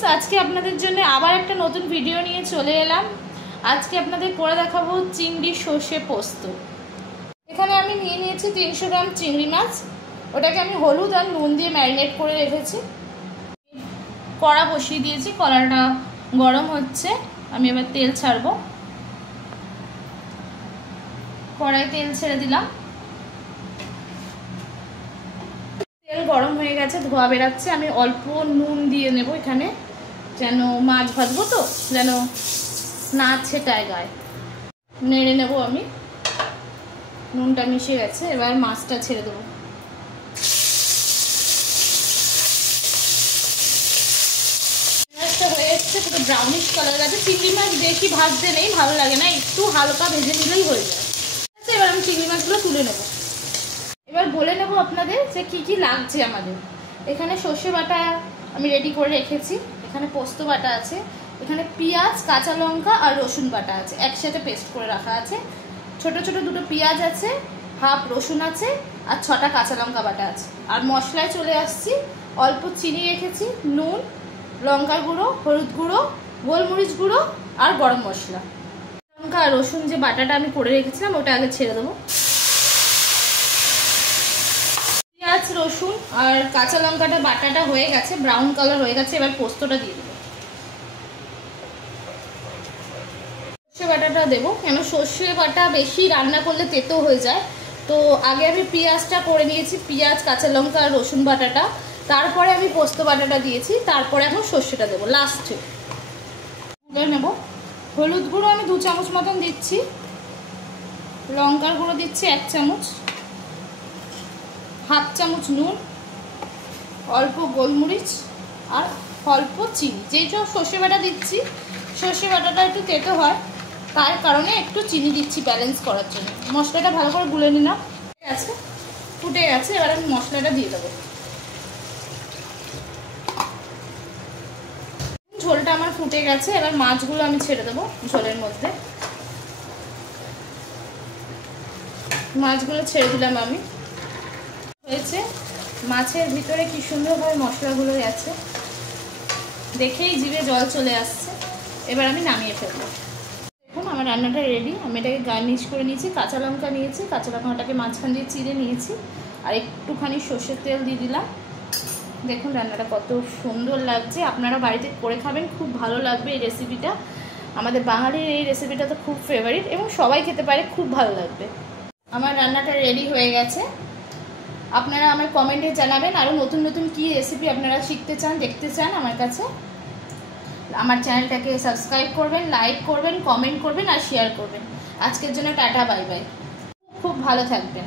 Friends आज के আপনাদের জন্য আবার একটা নতুন ভিডিও নিয়ে চলে এলাম। আজকে আপনাদের করে দেখাবো চিংড়ি সর্ষে পোস্ত। এখানে আমি নিয়ে নিয়েছি 300 গ্রাম চিংড়ি মাছ। ওটাকে আমি হলুদ আর নুন দিয়ে ম্যারিনেট করে রেখেছি। কড়া বসিয়ে দিয়েছি, কড়াটা গরম হচ্ছে। আমি এবার তেল ছাড়বো। কড়াই তেল ছেড়ে দিলাম। তেল গরম হয়ে গেছে, ধোয়া বেরাচ্ছে। আমি অল্প নুন দিয়ে নেব এখানে, যেন মাছ ভাজবো তো যেন না ছেটায় গায়ে। নেড়ে নেব আমি। নুনটা মিশে গেছে, এবার মাছটা ছেড়ে দেবো। মাছটা হয়ে এসছে, পুরো ব্রাউনিশ কালার আছে। চিংড়ি মাছ বেশি ভাজতে নেই, ভালো লাগে না, একটু হালকা ভেজে নিলেই হয়ে যায়। আচ্ছা, এবার আমি চিংড়ি মাছগুলো তুলে নেবো। এবার বলে নেব আপনাদের যে কি কি লাগছে আমাদের। এখানে সর্ষে বাটা আমি রেডি করে রেখেছি, এখানে পোস্ত বাটা আছে, এখানে পেঁয়াজ, কাঁচা লঙ্কা আর রসুন বাটা আছে, একসাথে পেস্ট করে রাখা আছে। ছোট ছোট দুটো পেঁয়াজ আছে, হাফ রসুন আছে আর 6টা কাঁচা লঙ্কা বাটা আছে। আর মশলায় চলে আসছি, অল্প চিনি রেখেছি, নুন, লঙ্কার গুঁড়ো, হলুদ গুঁড়ো, গোলমরিচ গুঁড়ো আর গরম মশলা। লঙ্কা আর রসুন যে বাটাটা আমি করে রেখেছিলাম ওটা আগে ছেড়ে দেবো। পেঁয়াজ, রসুন আর কাঁচা লঙ্কাটা বাটাটা হয়ে গেছে, ব্রাউন কালার হয়ে গেছে। এবার পোস্তটা দিয়ে দেবো। সর্ষে বাটাটা দেবো, কেন সর্ষে বাটা বেশি রান্না করলে তেতো হয়ে যায়। তো আগে আমি পেঁয়াজটা করে নিয়েছি, পেঁয়াজ, কাঁচা লঙ্কা আর রসুন বাটাটা, তারপরে আমি পোস্ত বাটাটা দিয়েছি, তারপরে এখন সর্ষেটা দেবো লাস্টে। নেব হলুদ গুঁড়ো আমি 2 চামচ মতন দিচ্ছি, লঙ্কার গুঁড়ো দিচ্ছি 1 চামচ, হাফ চামচ নুন, অল্প গোলমরিচ আর অল্প চিনি। যেই সব সর্ষে বাটা দিচ্ছি, সর্ষে বাটাটা একটু তেতো হয়, তার কারণে একটু চিনি দিচ্ছি ব্যালেন্স করার জন্য। মশলাটা ভালো করে গুলে নিলাম, ঠিক আছে, ফুটে গেছে। এবার আমি মশলাটা দিয়ে দেবো। ঝোলটা আমার ফুটে গেছে, এবার মাছগুলো আমি ছেড়ে দেবো ঝোলের মধ্যে। মাছগুলো ছেড়ে দিলাম আমি। হয়েছে, মাছের ভিতরে কি সুন্দরভাবে মশলাগুলো গেছে, দেখেই জিভে জল চলে আসছে। এবার আমি নামিয়ে ফেলবো। দেখুন আমার রান্নাটা রেডি। আমি এটাকে গার্নিশ করে নিয়েছি, কাঁচা লঙ্কা নিয়েছি, কাঁচা লঙ্কাটাকে মাঝখান দিয়ে চিড়ে নিয়েছি আর একটুখানি সর্ষের তেল দিয়ে দিলাম। দেখুন রান্নাটা কত সুন্দর লাগছে। আপনারা বাড়িতে করে খাবেন, খুব ভালো লাগবে এই রেসিপিটা। আমাদের বাঙালির এই রেসিপিটা তো খুব ফেভারিট এবং সবাই খেতে পারে, খুব ভালো লাগবে। আমার রান্নাটা রেডি হয়ে গেছে। আপনারা আমার কমেন্টে জানাবেন আরও নতুন নতুন কী রেসিপি আপনারা শিখতে চান, দেখতে চান আমার কাছে। আমার চ্যানেলটাকে সাবস্ক্রাইব করবেন, লাইক করবেন, কমেন্ট করবেন আর শেয়ার করবেন। আজকের জন্য টাটা, বাই বাই। খুব ভালো থাকবেন।